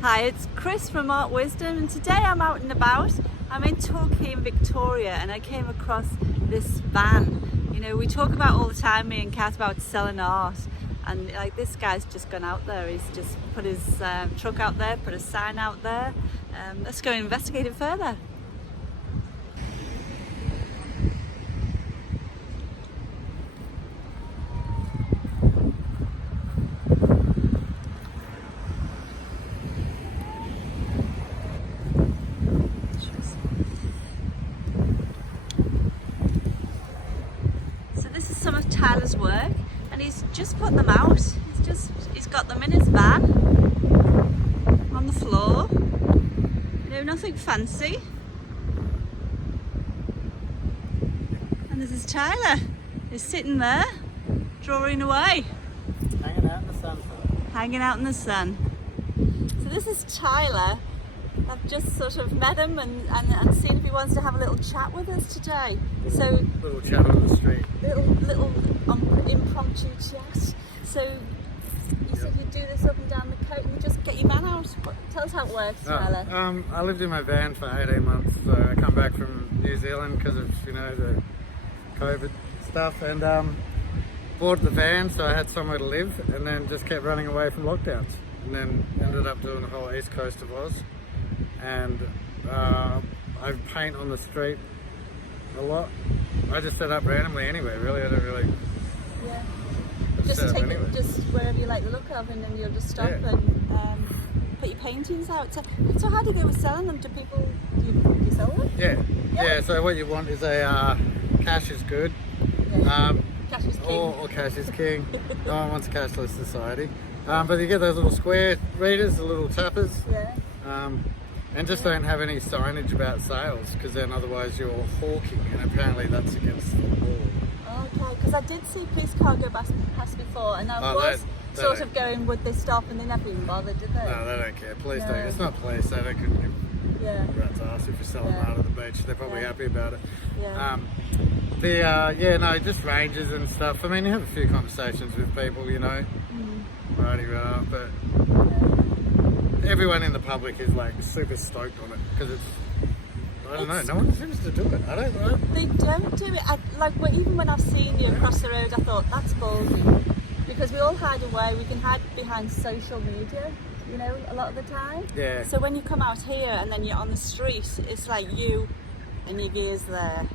Hi, it's Chris from Art Wisdom, and today I'm out and about. I'm in Torquay in Victoria, and I came across this van. You know, we talk about all the time, me and Kat, about selling art, and like this guy's just gone out there. He's just put his truck out there, put a sign out there. Let's go investigate it further. Some of Tyler's work, and he's just put them out. He's got them in his van on the floor. You know, nothing fancy. And this is Tyler. He's sitting there, drawing away. Hanging out in the sun. Hanging out in the sun. So this is Tyler. I've just sort of met him and seen if he wants to have a little chat with us today. So Little chat on the street. Little impromptu chat. So you said you do this up and down the coast and you just get your van out. Tell us how it works, Tyler. I lived in my van for 18 months, so I come back from New Zealand because of the COVID stuff, and bought the van so I had somewhere to live, and then just kept running away from lockdowns, and then ended up doing the whole east coast of Oz. And I paint on the street a lot. I just set up randomly anyway, really. I don't really. Yeah. Just take it just wherever you like the look of, and then you'll just stop and put your paintings out. So how do you go with selling them to people? Do you sell them? Yeah. So what you want is a cash is good. Yeah. Cash is king. Or cash is king. No one wants a cashless society. But you get those little square readers, the little tappers. Yeah. And just don't have any signage about sales, because then otherwise you're hawking, and apparently that's against the law. Okay, because I did see police car go past before, and I was sort of going, would they stop? And they never even bothered, did they? No, they don't care. Police don't. It's not police. They don't give rat's ass if you're selling art at the beach. They're probably happy about it. Yeah. Just ranges and stuff. I mean, you have a few conversations with people, righty-rah, but everyone in the public is like super stoked on it because I don't know, no one seems to do it. I don't know. They don't do it. Even when I've seen you across the road, I thought that's ballsy, because we all hide away. We can hide behind social media, a lot of the time. Yeah. So when you come out here and then you're on the street, it's like you and your gear's there.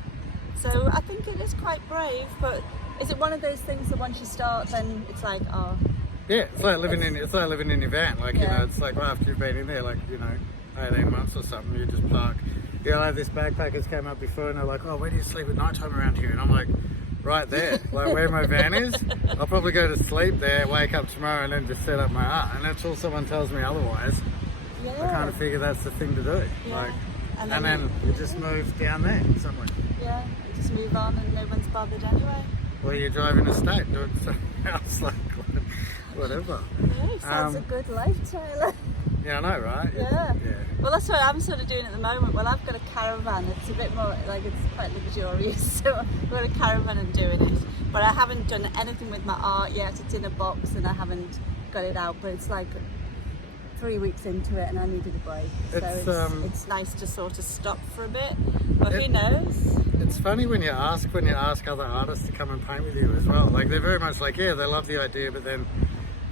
So I think it is quite brave, but is it one of those things that once you start, then it's like, oh. Yeah, it's like living in your van. It's like after you've been in there 18 months or something, you just park. I have this backpackers came up before and they're like, oh, where do you sleep at night time around here? And I'm like, right there, where my van is. I'll probably go to sleep there, wake up tomorrow, and then just set up my art. And that's all someone tells me otherwise. Yeah. I kind of figure that's the thing to do. Yeah. And then you just move down there somewhere. Yeah, you just move on and no one's bothered anyway. Well, you drive in a state, doing something else, whatever. Yeah, sounds a good life, Tyler. Yeah, I know, right? Yeah. Well, that's what I'm sort of doing at the moment. Well, I've got a caravan. It's a bit more, it's quite luxurious. So I've got a caravan and doing it. But I haven't done anything with my art yet. It's in a box and I haven't got it out. But it's 3 weeks into it and I needed a break. So it's nice to sort of stop for a bit. But who knows? It's funny when you ask other artists to come and paint with you as well. They're very much they love the idea, but then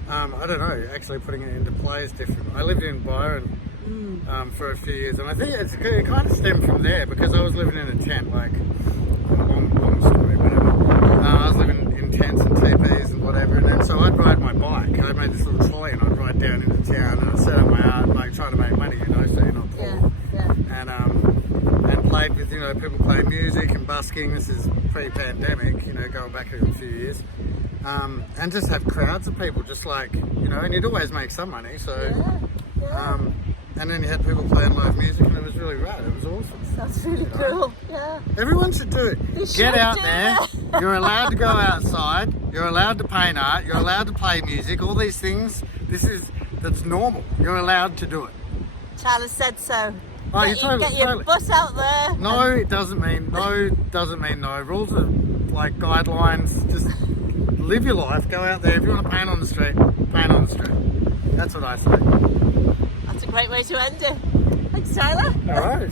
I don't know, actually putting it into play is different. I lived in Byron for a few years, and I think it kind of stemmed from there, because I was living in a tent, long story, whatever. I was living in tents and teepees and whatever, and then so I'd ride my bike. I made this little trolley and I'd ride down into town and I'd set up my art, trying to make money, so you're not poor. Yeah. And played with, people playing music and busking. This is pre-pandemic, going back a few years. And just have crowds of people, and you'd always make some money, so. Yeah. And then you had people playing live music, and it was really rad. It was awesome. That's really cool. Yeah. Everyone should do it. Get out there. You're allowed to go outside. You're allowed to paint art. You're allowed to play music. All these things. That's normal. You're allowed to do it. Tyler said so. Oh, Get your butt out there. No, it doesn't mean no. Rules are guidelines. Just live your life. Go out there. If you want to paint on the street, paint on the street. That's what I say. That's a great way to end it. Thanks, Tyler. All right.